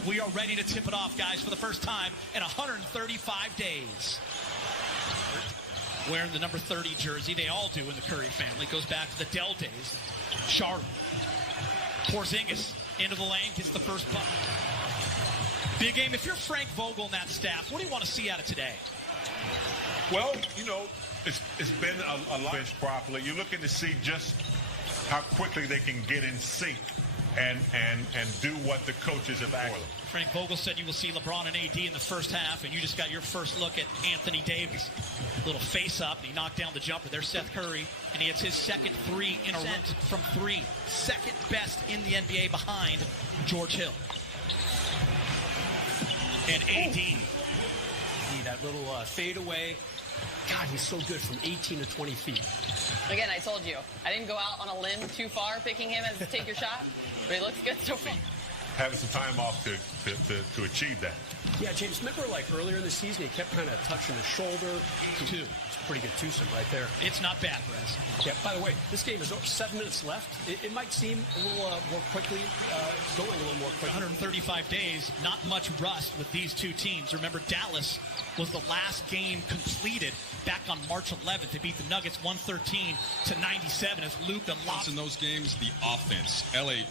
And we are ready to tip it off, guys, for the first time in 135 days. Wearing the number 30 jersey. They all do in the Curry family. Goes back to the Dell days. Charlotte. Porzingis into the lane, gets the first bucket. Big game. If you're Frank Vogel and that staff, what do you want to see out of today? Well, you know, it's been a lot properly. You're looking to see just how quickly they can get in sync and do what the coaches have asked. Frank Vogel said you will see LeBron and AD in the first half, and you just got your first look at Anthony Davis. Little face up, and he knocked down the jumper. There's Seth Curry, and he hits his second three in a row from three. Second best in the NBA behind George Hill. And AD. See that little fadeaway. God, he's so good from 18 to 20 feet. Again, I told you, I didn't go out on a limb too far picking him as to take your shot, but he looks good so far. Having some time off to achieve that. Yeah, James, remember like earlier in the season, he kept kind of touching his shoulder. Two. Pretty good twosome right there. It's not bad, Rez. Yeah, by the way, this game is 7 minutes left. It might seem a little more quickly, going a little more quickly. 135 days, not much rust with these two teams. Remember, Dallas was the last game completed back on March 11th. They beat the Nuggets 113-97 as Luka lost. In those games, the offense, LA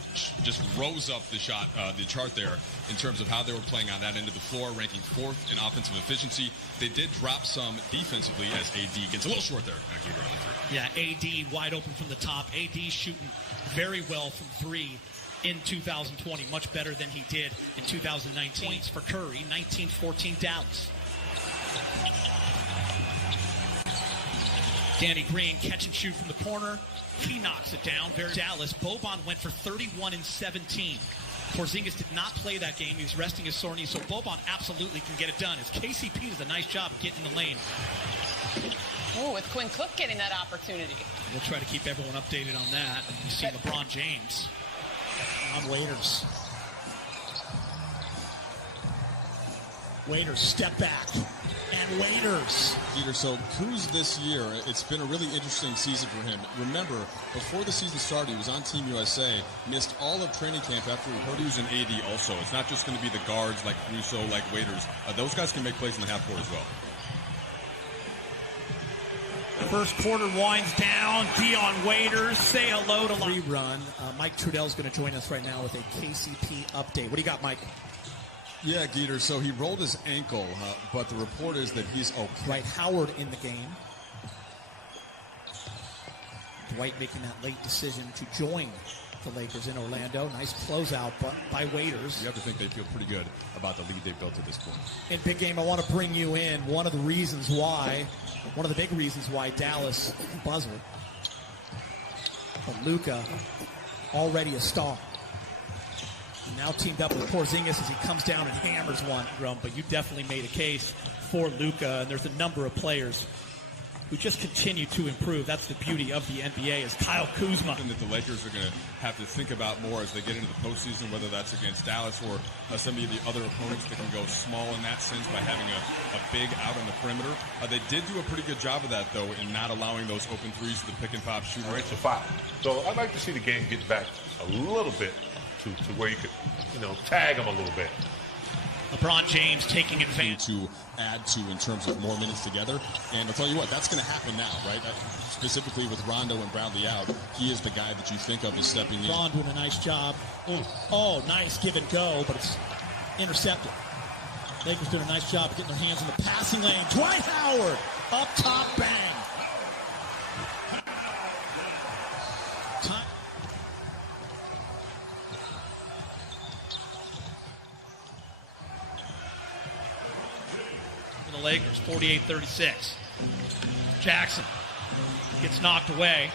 just rose up the chart there in terms of how they were playing on that end of the floor, ranking 4th in offensive efficiency. They did drop some defensively as AD gets a little short there. Yeah, AD wide open from the top. AD shooting very well from three in 2020, much better than he did in 2019. Points for Curry, 19-14 Dallas. Danny Green catch and shoot from the corner. He knocks it down. Dallas. Boban went for 31 and 17. Porzingis did not play that game. He was resting his sore knee, so Boban absolutely can get it done. As KCP does a nice job of getting in the lane. Oh, with Quinn Cook getting that opportunity. We'll try to keep everyone updated on that. And you see LeBron James on Waiters. Waiters, step back. And Waiters. Peter, so Kuz this year, it's been a really interesting season for him. Remember, before the season started, he was on Team USA, missed all of training camp after he heard he was an AD also. It's not just going to be the guards like Russo, like Waiters. Those guys can make plays in the half court as well. First quarter winds down. Dion Waiters, say hello to rerun. Mike Trudell's going to join us right now with a KCP update. What do you got, Mike? Yeah, Geeter, so he rolled his ankle, but the report is that he's okay. Dwight Howard in the game. Dwight making that late decision to join the Lakers in Orlando. Nice closeout by Waiters. You have to think they feel pretty good about the lead they built at this point. In big game, I want to bring you in. One of the big reasons why Dallas buzzed. But Luka, already a star. Now teamed up with Porzingis as he comes down and hammers one, Rome. But you definitely made a case for Luka, and there's a number of players who just continue to improve. That's the beauty of the NBA is Kyle Kuzma. And that the Lakers are going to have to think about more as they get into the postseason, whether that's against Dallas or some of the other opponents that can go small in that sense by having a big out on the perimeter. They did do a pretty good job of that, though, in not allowing those open threes to the pick-and-pop shooter. It's a foul. So I'd like to see the game get back a little bit to where you could, tag them a little bit. LeBron James taking advantage. To add to in terms of more minutes together. And I'll tell you what, that's going to happen now, right? Specifically with Rondo and Bradley out, he is the guy that you think of as stepping in. Ron doing a nice job. Oh, nice give and go, but it's intercepted. Lakers doing a nice job of getting their hands in the passing lane. Dwight Howard, up top, bang. The Lakers, 48-36. Jackson gets knocked away.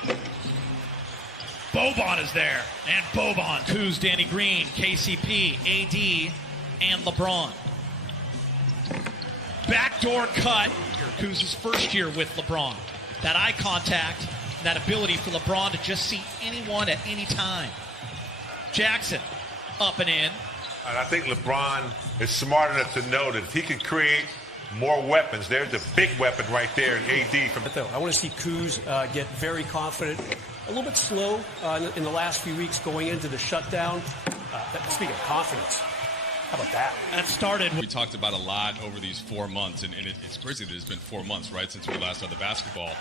Boban is there, and Boban. Kuz, Danny Green, KCP, AD, and LeBron. Backdoor cut. Kuz's first year with LeBron. That eye contact, that ability for LeBron to just see anyone at any time. Jackson, up and in. And I think LeBron is smart enough to know that if he can create more weapons, there's a big weapon right there in AD. I want to see Kuz get very confident. A little bit slow in the last few weeks going into the shutdown. Speaking of confidence, How about that? That started We talked about a lot over these 4 months, and it's crazy that it's been 4 months, right, since we last saw the basketball.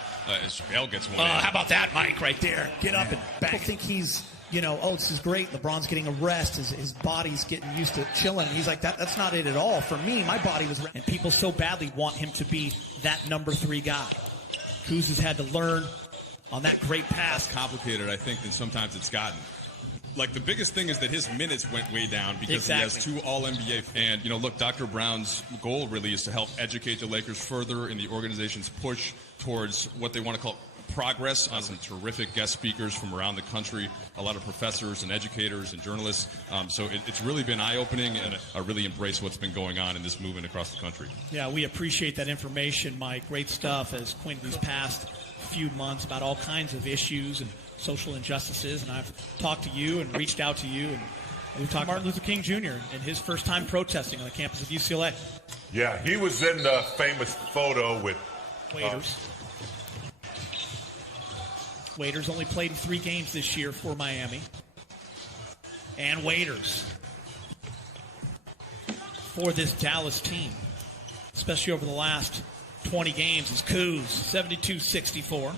As JaVale gets one in. how about that, Mike, right there? Get up and bang. People think he's, this is great. LeBron's getting a rest. His body's getting used to chilling. He's like, that's not it at all. For me, my body was – and people so badly want him to be that number 3 guy. Kuz has had to learn on that great pass. Complicated, I think, than sometimes it's gotten. Like, the biggest thing is that his minutes went way down because Exactly. he has 2 All-NBA. And, look, Dr. Brown's goal really is to help educate the Lakers further in the organization's push towards what they want to call progress. On some terrific guest speakers from around the country, a lot of professors and educators and journalists. So it's really been eye-opening, and I really embrace what's been going on in this movement across the country. Yeah, we appreciate that information, Mike. Great stuff as Quinn these past few months about all kinds of issues and social injustices. And I've talked to you and reached out to you, and we've talked Martin Luther King Jr. and his first time protesting on the campus of UCLA. Yeah, he was in the famous photo with Waiters. Waiters only played in 3 games this year for Miami. And Waiters for this Dallas team, especially over the last 20 games, is Kuz, 72-64.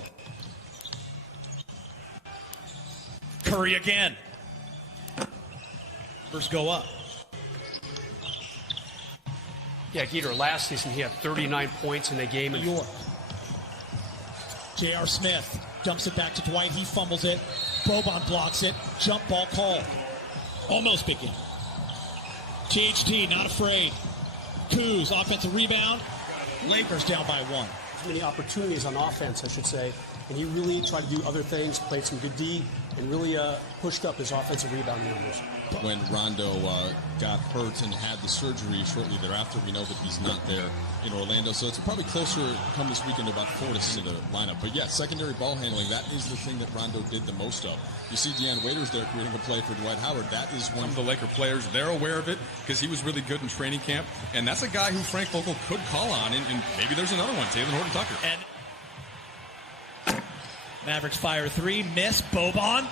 Curry again. Numbers go up. Yeah, Geeter, last season he had 39 points in a game. New York. J.R. Smith dumps it back to Dwight. He fumbles it. Boban blocks it. Jump ball called. Almost big game. THT not afraid. Kuz, offensive rebound. Lakers down by 1. Many opportunities on offense, I should say, and he really tried to do other things, played some good D, and really pushed up his offensive rebound numbers. When Rondo got hurt and had the surgery shortly thereafter, we know that he's not there in Orlando. So it's probably closer come this weekend to about 4 to 6 in the lineup. But yeah, secondary ball handling, that is the thing that Rondo did the most of. You see Deanne Waiters there creating a play for Dwight Howard. That is one of the Laker players. They're aware of it because he was really good in training camp. And that's a guy who Frank Vogel could call on. And maybe there's another one, Taylor Horton-Tucker. And Mavericks fire 3, miss. Boban.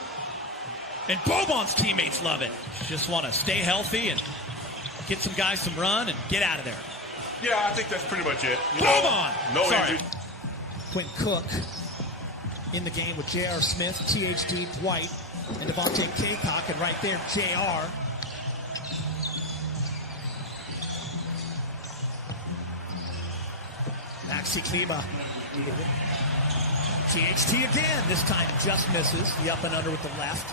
And Boban's teammates love it. Just want to stay healthy and get some guys some run and get out of there. Yeah, I think that's pretty much it. Boban! No Sorry. injury. Quinn Cook in the game with J.R. Smith, THD, Dwight, and Devontae Kaycock, and right there, J.R. Maxi Kleba. THT again, this time just misses. The up and under with the left.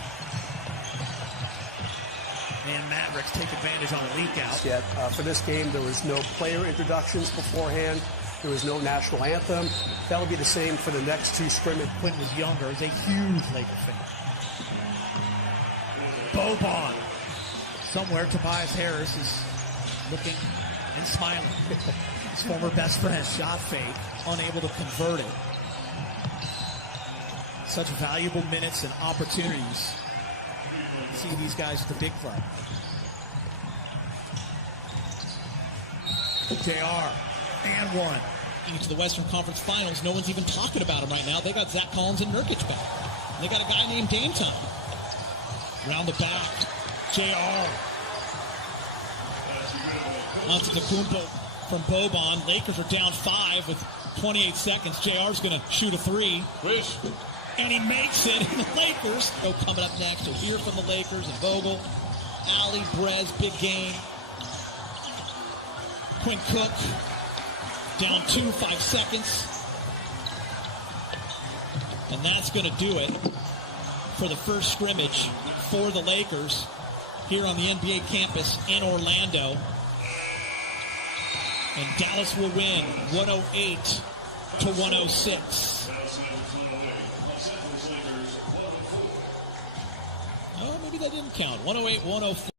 And Mavericks take advantage on a leak out. Yet for this game, there was no player introductions beforehand. There was no national anthem. That'll be the same for the next 2 scrimmages. Quinn was younger, is a huge Laker fan. Boban. Somewhere Tobias Harris is looking and smiling. His former best friend, shot fake, unable to convert it. Such valuable minutes and opportunities. See these guys at the big club. JR and 1. Into the Western Conference Finals, no one's even talking about him right now. They got Zach Collins and Nurkic back. They got a guy named Dame Time. Round the back, JR. Antetokounmpo from Boban. Lakers are down 5 with 28 seconds. JR's going to shoot a 3. Wish. And he makes it. And the Lakers go coming up next. We'll hear from the Lakers and Vogel. Ali, Brez, big game. Quinn Cook down 2, 5 seconds. And that's going to do it for the first scrimmage for the Lakers here on the NBA campus in Orlando. And Dallas will win 108-106. Oh, maybe that didn't count. 108-104.